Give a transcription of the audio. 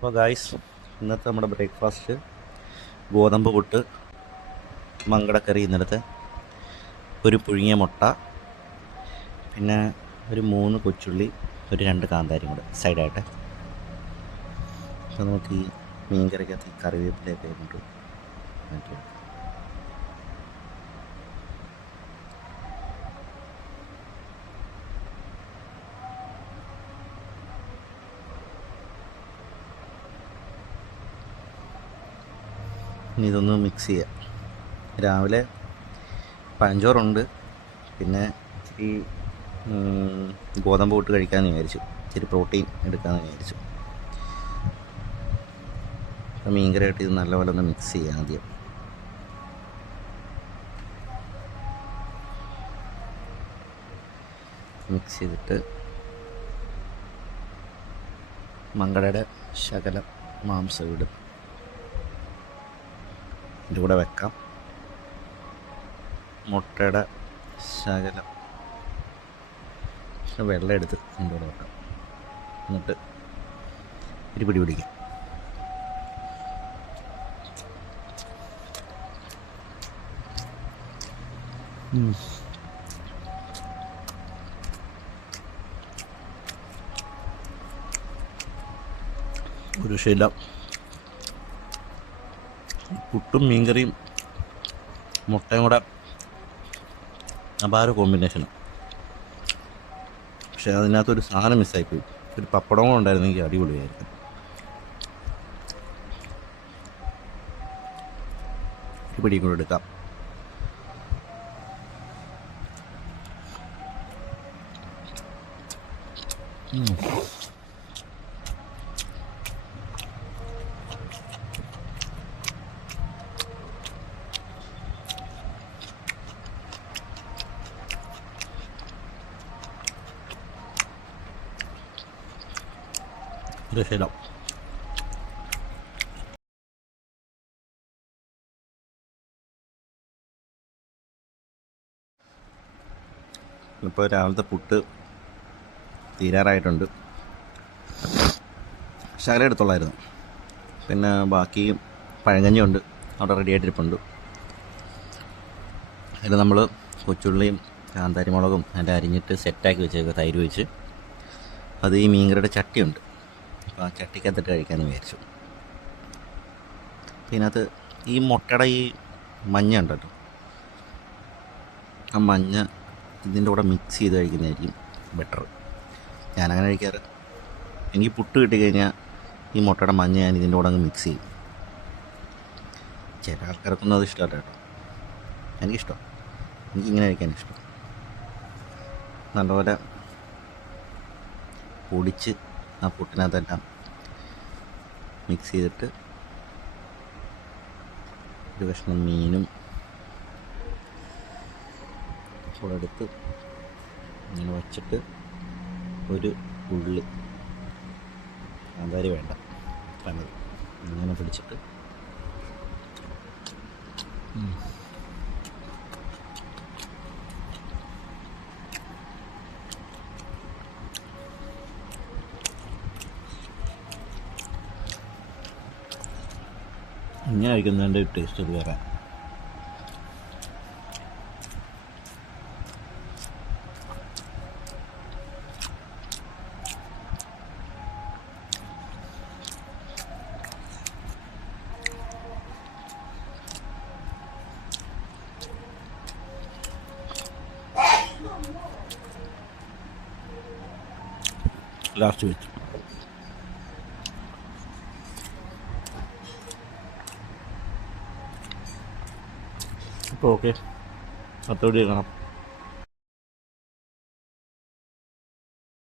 അപ്പോൾ ഗായ്സ്, ഇന്നത്തെ നമ്മുടെ ബ്രേക്ക്ഫാസ്റ്റ് ഗോതമ്പ് പുട്ട്, മങ്കടക്കറി ഇന്നലത്തെ, ഒരു പുഴുങ്ങിയ മുട്ട, പിന്നെ ഒരു 3 കൊച്ചുള്ളി, ഒരു 2 കാന്താരിയും കൂടെ സൈഡായിട്ട്. അപ്പോൾ നമുക്ക് ഈ മീൻ കറിക്കകത്ത് ഈ കറിവേപ്പിലയൊക്കെ കൊണ്ട് മാറ്റി വെക്കാം. ഇനി ഇതൊന്ന് മിക്സ് ചെയ്യാം. രാവിലെ പഴഞ്ചോറുണ്ട്, പിന്നെ ഇച്ചിരി ഗോതമ്പ് പുട്ട് കഴിക്കാമെന്ന് വിചാരിച്ചു, ഇച്ചിരി പ്രോട്ടീൻ എടുക്കാമെന്ന് വിചാരിച്ചു. അപ്പോൾ മീൻകറിയായിട്ട് ഇത് നല്ലപോലെ ഒന്ന് മിക്സ് ചെയ്യാം. ആദ്യം മിക്സ് ചെയ്തിട്ട് മങ്കടയുടെ ശകലം മാംസം ഇടും ഇതിൻ്റെ കൂടെ വെക്കാം. മുട്ടയുടെ ശകലം വെള്ളം എടുത്ത് ഇതിൻ്റെ കൂടെ വെക്കാം. എന്നിട്ട് ഒരു പിടി പിടിക്കാം. ഒരു ശീല പുട്ടും മീൻകറിയും മുട്ടയും കൂടെ അപാര കോമ്പിനേഷനാണ്. പക്ഷെ അതിനകത്തൊരു സാധനം മിസ്സായിപ്പോയി. ഒരു പപ്പടം കൂടെ ഉണ്ടായിരുന്നെങ്കിൽ അടിപൊളിയായിരിക്കും. ഒരു പിടിയും കൂടെ എടുക്കാം. രക്ഷയിടാം. ഇപ്പോൾ രാവിലത്തെ പുട്ട് തീരാറായിട്ടുണ്ട്. ശകലം എടുത്തോളായിരുന്നു. പിന്നെ ബാക്കി പഴങ്കഞ്ഞിയുണ്ട്, അവിടെ റെഡി ആയിട്ടിരിപ്പുണ്ട്. അതിൽ നമ്മൾ കൊച്ചുള്ളിയും കാന്താരി മുളകും അതിൻ്റെ അരിഞ്ഞിട്ട് സെറ്റാക്കി വെച്ചേക്കുക, തൈര് വെച്ച്. അത് ഈ മീൻകറിയുടെ ചട്ടിയുണ്ട്, അപ്പോൾ ആ ചട്ടിക്കകത്തിട്ട് കഴിക്കാമെന്ന് വിചാരിച്ചു. ഇതിനകത്ത് ഈ മുട്ടയുടെ ഈ മഞ്ഞ ഉണ്ടല്ലോ, ആ മഞ്ഞ ഇതിൻ്റെ കൂടെ മിക്സ് ചെയ്ത് കഴിക്കുന്നതായിരിക്കും ബെറ്റർ. ഞാനങ്ങനെ കഴിക്കാറ്. എനിക്ക് പുട്ട് കിട്ടിക്കഴിഞ്ഞാൽ ഈ മുട്ടയുടെ മഞ്ഞ ഞാൻ ഇതിൻ്റെ കൂടെ അങ്ങ് മിക്സ് ചെയ്യും. ചില ആൾക്കാർക്കൊന്നും അത് ഇഷ്ടമല്ല കേട്ടോ. എനിക്കിഷ്ടം, എനിക്കിങ്ങനെ കഴിക്കാൻ ഇഷ്ടം. നല്ലപോലെ പൊടിച്ച് ആ പുട്ടിനകത്തെല്ലാം മിക്സ് ചെയ്തിട്ട് ഒരു കഷ്ണം മീനും കൂടെ എടുത്ത് ഇങ്ങനെ വച്ചിട്ട് ഒരു ഉള്ളി, കാന്താരി വേണ്ട, കണ്ടത് ഇങ്ങനെ പിടിച്ചിട്ട് ഇങ്ങനെ കഴിക്കുന്നതിൻ്റെ ടേസ്റ്റ് അത് വേറെ. ലാസ്റ്റ് വെച്ചു. അപ്പോൾ ഓക്കെ, അടുത്ത വീഡിയോ കാണാം.